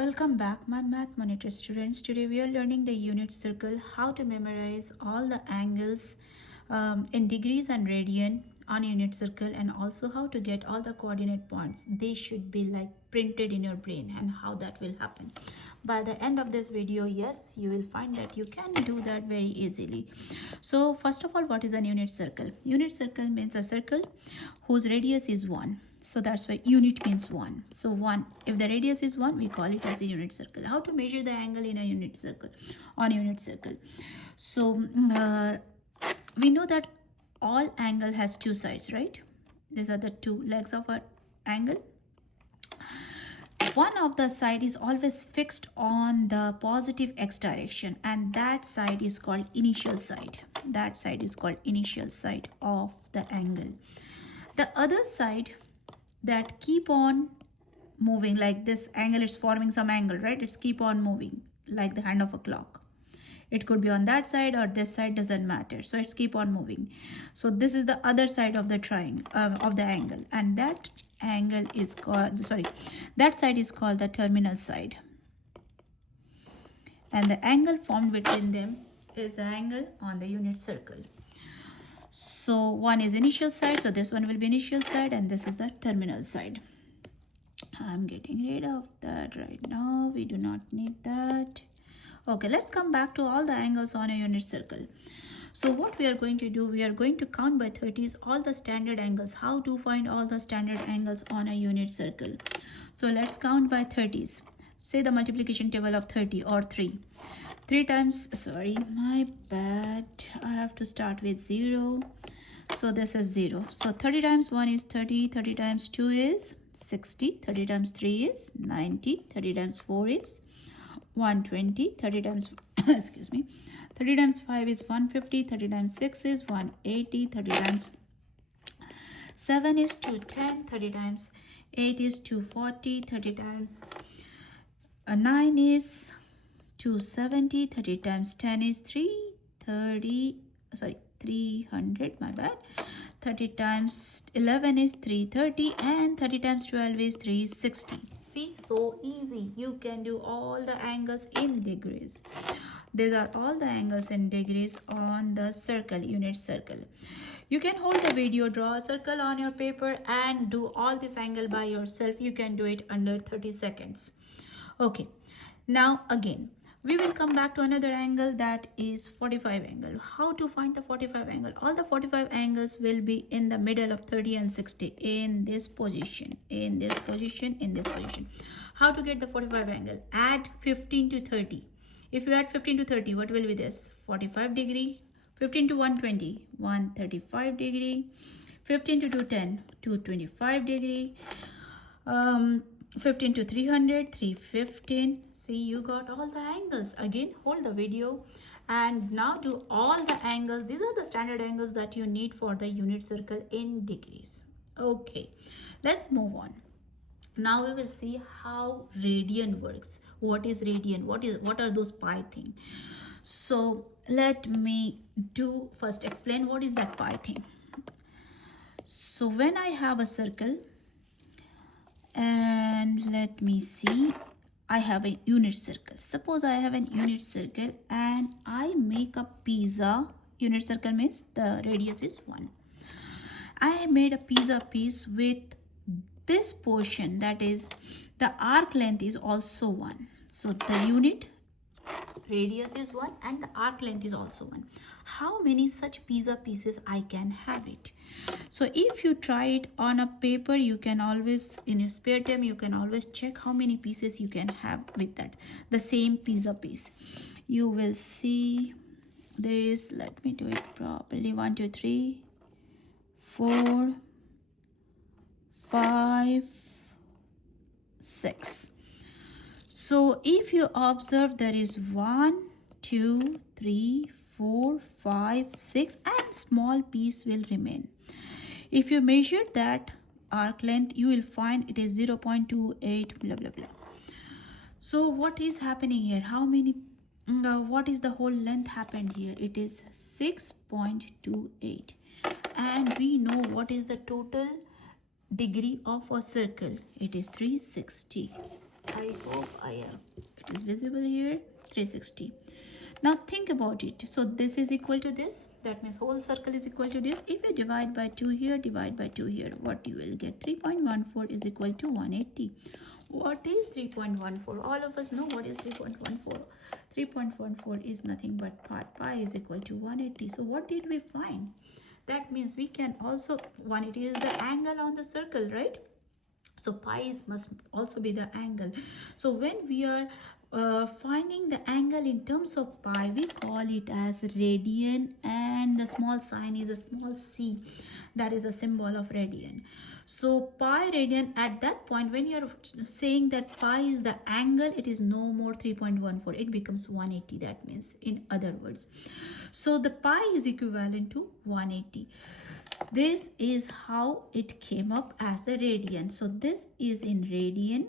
Welcome back, my math monitor students. Today we are learning the unit circle, how to memorize all the angles in degrees and radian on a unit circle, and also how to get all the coordinate points. They should be like printed in your brain, and how that will happen. By the end of this video, yes, you will find that you can do that very easily. So first of all, what is a unit circle? Unit circle means a circle whose radius is 1. So that's why unit means 1. So 1, if the radius is 1, we call it as a unit circle. How to measure the angle in a unit circle, on a unit circle? So we know that all angle has two sides, right? These are the two legs of an angle. One of the side is always fixed on the positive x direction, and that side is called initial side. That side is called initial side of the angle. The other side that keep on moving, like this angle is forming some angle, right? It's keep on moving like the hand of a clock. It could be on that side or this side, doesn't matter. So it's keep on moving. So this is the other side of the triangle, of the angle, and that angle is called, that side is called the terminal side. And the angle formed between them is the angle on the unit circle. So one is initial side, so this one will be initial side, and this is the terminal side. I'm getting rid of that right now. We do not need that. Okay, let's come back to all the angles on a unit circle. So what we are going to do, we are going to count by 30s all the standard angles. How to find all the standard angles on a unit circle? So let's count by 30s. Say the multiplication table of 30 or 3. 3 times, sorry, my bad. I have to start with 0. So this is 0. So 30 times 1 is 30. 30 times 2 is 60. 30 times 3 is 90. 30 times 4 is 120. 30 times, excuse me. 30 times 5 is 150. 30 times 6 is 180. 30 times 7 is 210. 30 times 8 is 240. 30 times 9 is 270. 30 times 10 is 300, my bad. 30 times 11 is 330, and 30 times 12 is 360. See, so easy. You can do all the angles in degrees. These are all the angles in degrees on the circle, unit circle. You can hold the video, draw a circle on your paper, and do all this angle by yourself. You can do it under 30 seconds. Okay, now again, we will come back to another angle, that is 45 angle. How to find the 45 angle? All the 45 angles will be in the middle of 30 and 60, in this position, in this position, in this position. How to get the 45 angle? Add 15 to 30. If you add 15 to 30, what will be this? 45 degree. 15 to 120, 135 degree. 15 to 210, 225 degree. 15 to 300, 315. See, you got all the angles. Again, hold the video and now do all the angles. These are the standard angles that you need for the unit circle in degrees. Okay, let's move on. Now we will see how radian works. What is radian? What are those pi thing? So let me first explain what is that pi thing. So when I have a circle, and let me see, I have a unit circle. Suppose I have an unit circle and I make a pizza. Unit circle means the radius is 1. I made a pizza piece with this portion, that is the arc length is also 1. So the unit radius is 1 and the arc length is also 1. How many such pizza pieces I can have it? So if you try it on a paper, you can always, in your spare time, you can always check how many pieces you can have with that, the same pizza piece. You will see this. Let me do it properly. 1, 2, 3, 4, 5, 6. So if you observe, there is 1, 2, 3, 4, 5, 6, and small piece will remain. If you measure that arc length, you will find it is 0.28 blah blah blah. So what is happening here? How many what is the whole length happened here? It is 6.28, and we know what is the total degree of a circle. It is 360. I hope I am. It is visible here. 360. Now think about it. So this is equal to this. That means whole circle is equal to this. If you divide by 2 here, divide by 2 here, what you will get? 3.14 is equal to 180. What is 3.14? All of us know what is 3.14. 3.14 is nothing but pi. Pi is equal to 180. So what did we find? That means we can also, 180 is the angle on the circle, right? So pi must also be the angle. So when we are finding the angle in terms of pi, we call it as radian, and the small sign is a small c. That is a symbol of radian. So pi radian, at that point when you are saying that pi is the angle, it is no more 3.14. It becomes 180. That means, in other words. So the pi is equivalent to 180. This is how it came up as the radian. So this is in radian.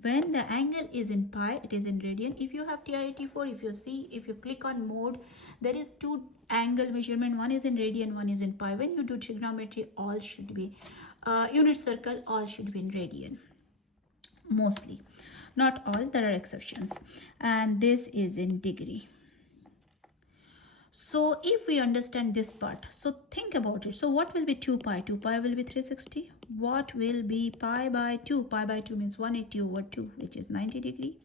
When the angle is in pi, it is in radian. If you have TI-84, if you click on mode, there is two angle measurement. One is in radian, one is in pi. When you do trigonometry, all should be unit circle, all should be in radian. Mostly. Not all, there are exceptions. And this is in degree. So if we understand this part, so think about it. So what will be 2 pi? 2 pi will be 360. What will be pi by 2? Pi by 2 means 180 over 2, which is 90 degree.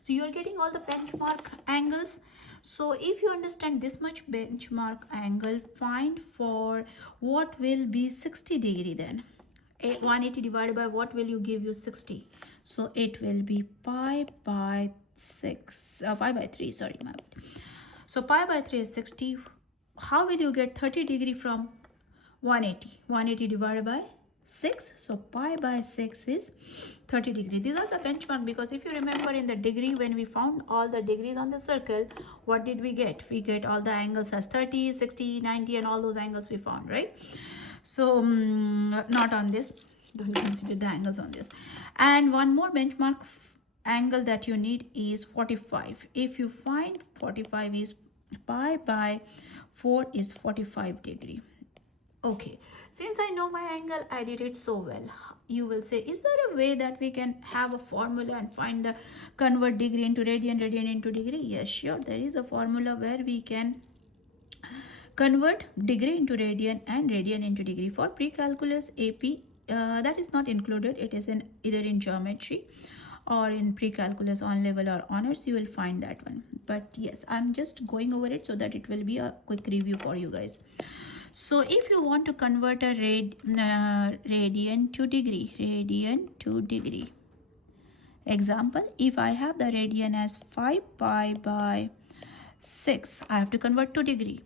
So you are getting all the benchmark angles. So if you understand this much benchmark angle, find for what will be 60 degree then. 180 divided by what will you give you 60? So it will be pi by 3, sorry, my bad. So pi by 3 is 60. How will you get 30 degree from 180? 180 divided by 6. So pi by 6 is 30 degree. These are the benchmark, because if you remember in the degree, when we found all the degrees on the circle, what did we get? We get all the angles as 30, 60, 90 and all those angles we found, right? So not on this. Don't consider the angles on this. And one more benchmark angle that you need is 45. If you find 45 is pi by 4 is 45 degree. Okay, since I know my angle, I did it so well. You will say, is there a way that we can have a formula and find the convert degree into radian, radian into degree? Yes, sure. There is a formula where we can convert degree into radian and radian into degree. For Precalculus AP, that is not included. It is in either in geometry or in Precalculus on level or honors. You will find that one. But yes, I'm just going over it so that it will be a quick review for you guys. So if you want to convert a radian to degree, example, if I have the radian as 5 pi by 6, I have to convert to degree.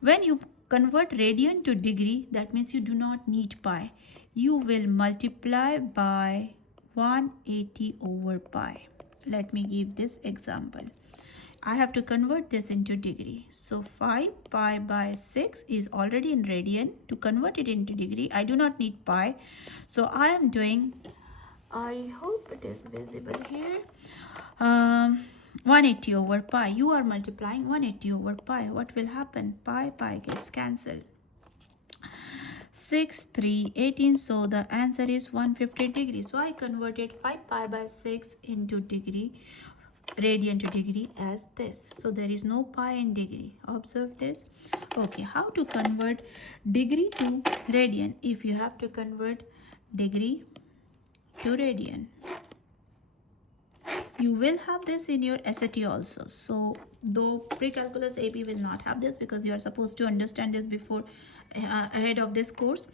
When you convert radian to degree, that means you do not need pi. You will multiply by 180 over pi. Let me give this example. I have to convert this into degree. So 5 pi by 6 is already in radian. To convert it into degree, I do not need pi. So I am doing, I hope it is visible here, 180 over pi. You are multiplying 180 over pi. What will happen? Pi gets cancelled. 6, 3, 18. So the answer is 150 degrees. So I converted 5 pi by 6 into degree, radian to degree as this. So there is no pi in degree. Observe this. Okay, how to convert degree to radian? If you have to convert degree to radian, you will have this in your SAT also. So though Precalculus AP will not have this, because you are supposed to understand this before ahead of this course.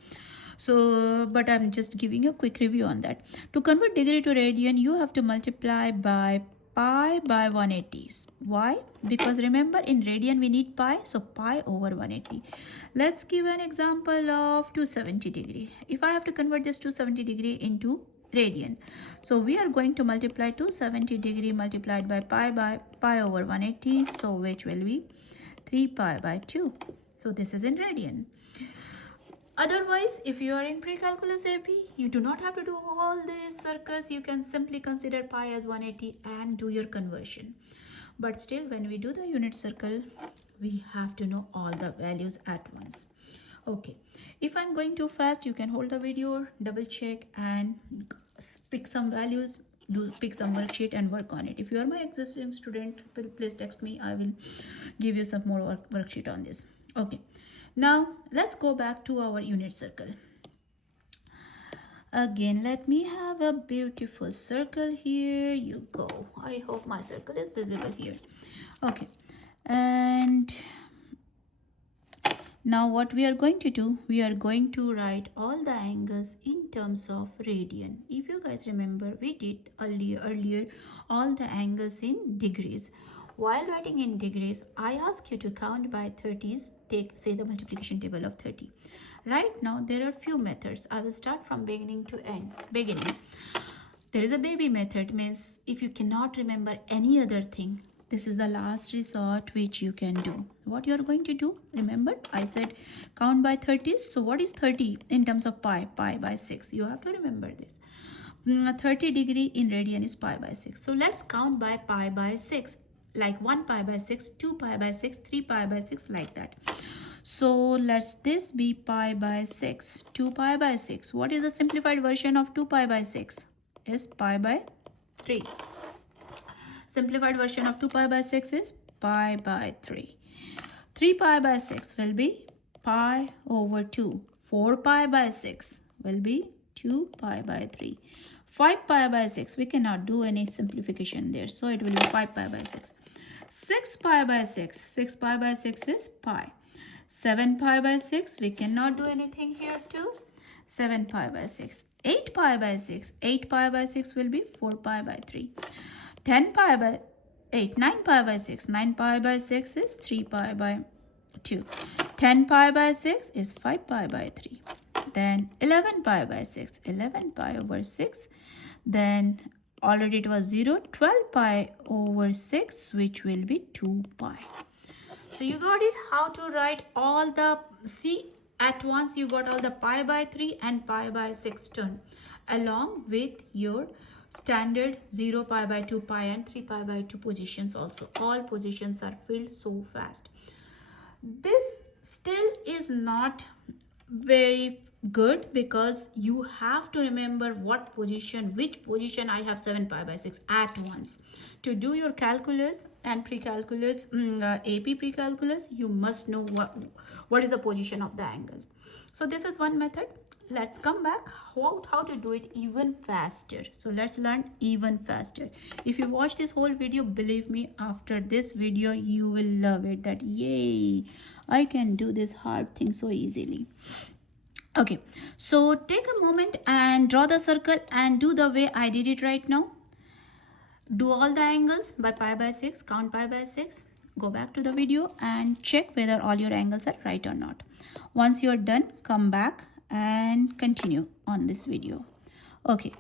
So but I'm just giving a quick review on that. To convert degree to radian, you have to multiply by pi by 180. Why? Because remember, in radian we need pi, so pi over 180. Let's give an example of 270 degree. If I have to convert this 270 degree into radian, so we are going to multiply 270 degree multiplied by pi over 180, so which will be 3 pi by 2. So this is in radian. Otherwise, if you are in Precalculus AP, you do not have to do all these circles. You can simply consider pi as 180 and do your conversion. But still, when we do the unit circle, we have to know all the values at once. Okay, if I'm going too fast, you can hold the video, double check and pick some values pick some worksheet and work on it. If you are my existing student, please text me. I will give you some more worksheet on this. Okay, now let's go back to our unit circle. Again, let me have a beautiful circle. Here you go. I hope my circle is visible here. Okay, and now what we are going to do, we are going to write all the angles in terms of radian. If you guys remember, we did earlier all the angles in degrees. While writing in degrees, I ask you to count by 30s. Take, say, the multiplication table of 30. Right now, there are few methods. I will start from beginning to end. Beginning. There is a baby method, means if you cannot remember any other thing, this is the last resort which you can do. What you are going to do, remember I said count by 30s. So what is 30 in terms of pi? Pi by 6. You have to remember this. 30 degree in radian is pi by 6. So let's count by pi by 6. Like 1 pi by 6, 2 pi by 6, 3 pi by 6, like that. So let's this be pi by 6, 2 pi by 6. What is the simplified version of 2 pi by 6? Is pi by 3. Simplified version of 2 pi by 6 is pi by 3. 3 pi by 6 will be pi over 2. 4 pi by 6 will be 2 pi by 3. 5 pi by 6, we cannot do any simplification there. So it will be 5 pi by 6. 6 pi by 6, 6 pi by 6 is pi. 7 pi by 6, we cannot do anything here too. 7 pi by 6. 8 pi by 6, 8 pi by 6 will be 4 pi by 3. 10 pi by 8, 9 pi by 6, 9 pi by 6 is 3 pi by 2. 10 pi by 6 is 5 pi by 3. Then 11 pi by 6, 11 pi over 6. Then already it was 0, 12 pi over 6, which will be 2 pi. So you got it, how to write all the, see, at once you got all the pi by 3 and pi by 6 term along with your standard 0 pi by 2 pi and 3 pi by 2 positions also. All positions are filled so fast. This still is not very good because you have to remember what position, which position I have 7 pi by 6 at once. To do your calculus and pre-calculus, AP pre-calculus, you must know what is the position of the angle. So this is one method. Let's come back how to do it even faster. So let's learn even faster. If you watch this whole video, believe me, after this video you will love it, that yay, I can do this hard thing so easily. Okay, so take a moment and draw the circle and do the way I did it right now. Do all the angles by pi by 6, count pi by 6. Go back to the video and check whether all your angles are right or not. Once you're done, come back and continue on this video. Okay,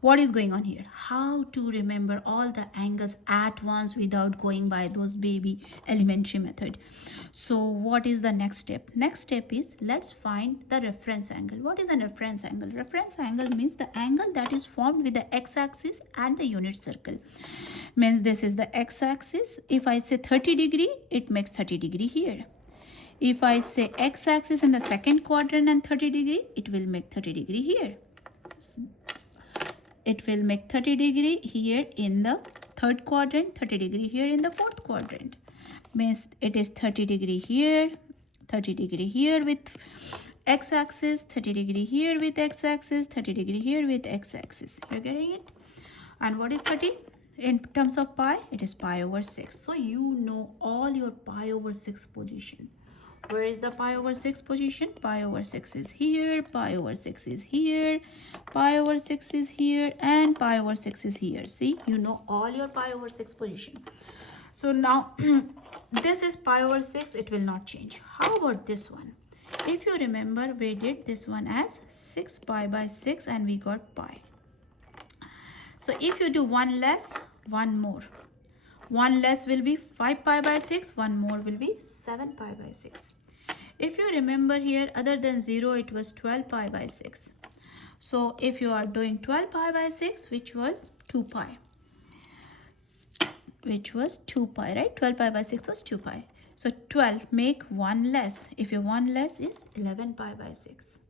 what is going on here? How to remember all the angles at once without going by those baby elementary method. So what is the next step? Next step is let's find the reference angle. What is a reference angle? Reference angle means the angle that is formed with the x-axis and the unit circle. Means this is the x-axis. If I say 30 degree, it makes 30 degree here. If I say x-axis in the second quadrant and 30 degree, it will make 30 degree here. It will make 30 degree here in the third quadrant, 30 degree here in the fourth quadrant. Means it is 30 degree here, 30 degree here with x-axis, 30 degree here with x-axis, 30 degree here with x-axis. You're getting it? And what is 30? In terms of pi, it is pi over 6. So you know all your pi over 6 position. Where is the pi over 6 position? Pi over 6 is here, pi over 6 is here, pi over 6 is here, and pi over 6 is here. See, you know all your pi over 6 position. So now, this is pi over 6, it will not change. How about this one? If you remember, we did this one as 6 pi by 6 and we got pi. So if you do one less, one more. One less will be 5 pi by 6, one more will be 7 pi by 6. If you remember here, other than 0, it was 12 pi by 6. So if you are doing 12 pi by 6, which was 2 pi. Which was 2 pi, right? 12 pi by 6 was 2 pi. So 12, make 1 less. If your 1 less is 11 pi by 6.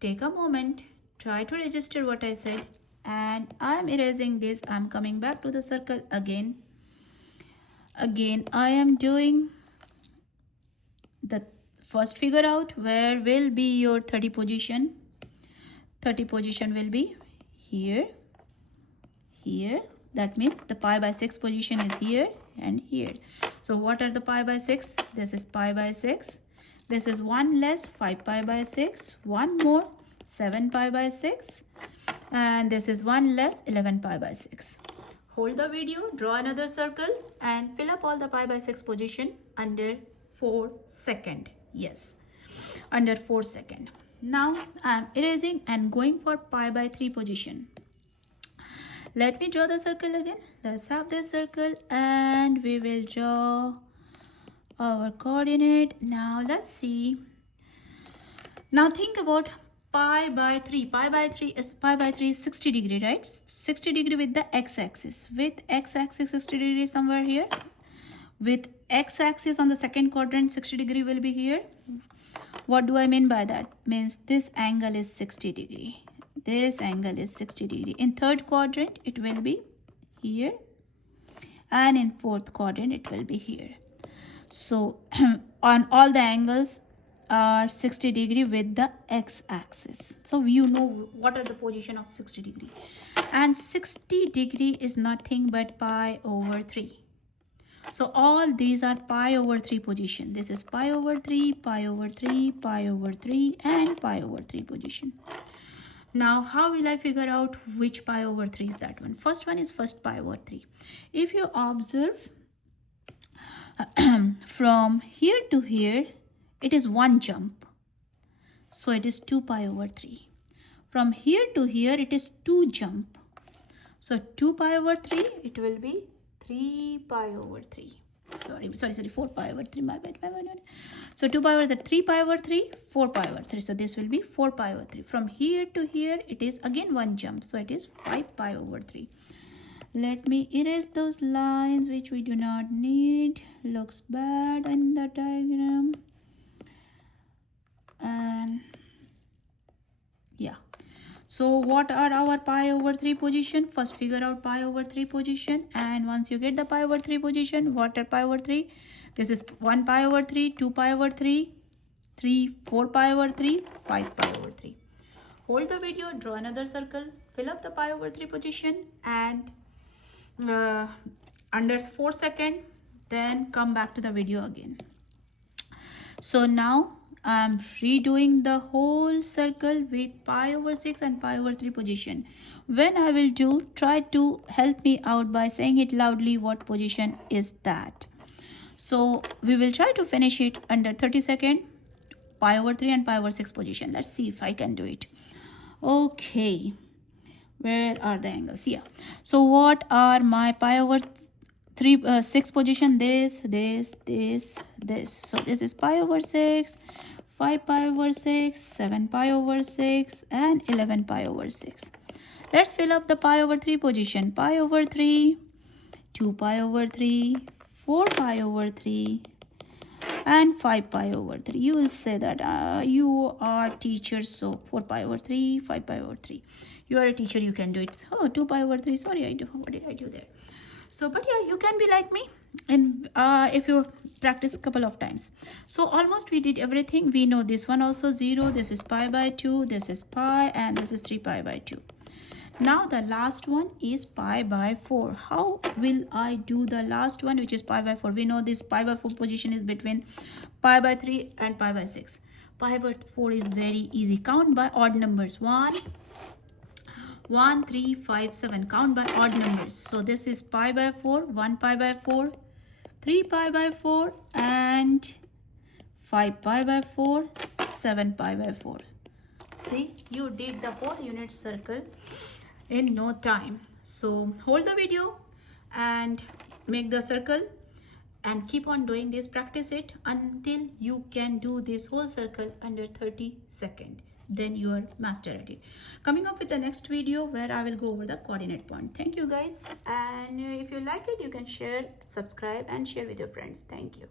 Take a moment. Try to register what I said. and I'm erasing this. I'm coming back to the circle again. Again, I am doing the first figure out where will be your 30 position. 30 position will be here, here. That means the pi by 6 position is here and here. So what are the pi by 6? This is pi by 6. This is 1 less 5 pi by 6. 1 more 7 pi by 6. And this is 1 less 11 pi by 6. Hold the video, draw another circle and fill up all the pi by 6 position under 4 seconds. Yes, under 4 seconds. Now I'm erasing and going for pi by 3 position. Let me draw the circle again. Let's have this circle and we will draw our coordinate. Now let's see. Now think about pi by 3. Pi by 3 is 60 degree, right? 60 degree with the x-axis. With x-axis 60 degree somewhere here. With x-axis on the second quadrant 60 degree will be here. What do I mean by that? Means this angle is 60 degree. This angle is 60 degree. In third quadrant it will be here. And in fourth quadrant it will be here. So on all the angles are 60 degree with the x-axis. So you know what are the position of 60 degree. And 60 degree is nothing but pi over 3. So all these are pi over 3 position. This is pi over 3, pi over 3, pi over 3 and pi over 3 position. Now how will I figure out which pi over 3 is that one? First one is first pi over 3. If you observe from here to here, it is one jump. So it is 2 pi over 3. From here to here, it is 2 jump. So 2 pi over 3, it will be 3 pi over 3. Sorry, 4 pi over 3, my bad. So 2 pi over 3 pi over 3, 4 pi over 3. So this will be 4 pi over 3. From here to here, it is again one jump. So it is 5 pi over 3. Let me erase those lines which we do not need. Looks bad in the diagram. And yeah. So what are our pi over 3 position? First figure out pi over 3 position. And once you get the pi over 3 position, what are pi over 3? This is 1 pi over 3, 2 pi over 3, 4 pi over 3, 5 pi over 3. Hold the video, draw another circle, fill up the pi over 3 position and under 4 seconds, then come back to the video again. So now I'm redoing the whole circle with pi over 6 and pi over 3 position. When I will do, try to help me out by saying it loudly what position is that. So we will try to finish it under 30 seconds, pi over 3 and pi over 6 position. Let's see if I can do it. Okay, where are the angles? Yeah. So what are my pi over 6 position? This. So this is pi over 6, 5 pi over 6, 7 pi over 6 and 11 pi over 6. Let's fill up the pi over 3 position. Pi over 3, 2 pi over 3, 4 pi over 3 and 5 pi over 3. You will say that you are teachers, so 4 pi over 3, 5 pi over 3. You are a teacher, you can do it. Oh, 2 pi over 3. Sorry, what did I do there? So, but yeah, you can be like me and if you practice a couple of times. So almost we did everything. We know this one also 0. This is pi by 2. This is pi and this is 3 pi by 2. Now the last one is pi by 4. How will I do the last one, which is pi by 4? We know this pi by 4 position is between pi by 3 and pi by 6. Pi by 4 is very easy. Count by odd numbers. 1, 3, 5, 7. Count by odd numbers. So this is pi by 4, 1 pi by 4, 3 pi by 4 and 5 pi by 4, 7 pi by 4. See, you did the whole unit circle in no time. So hold the video and make the circle and keep on doing this. Practice it until you can do this whole circle under 30 seconds. Then you are master at it. Coming up with the next video where I will go over the coordinate point. Thank you guys, and if you like it, you can share, subscribe and share with your friends. Thank you.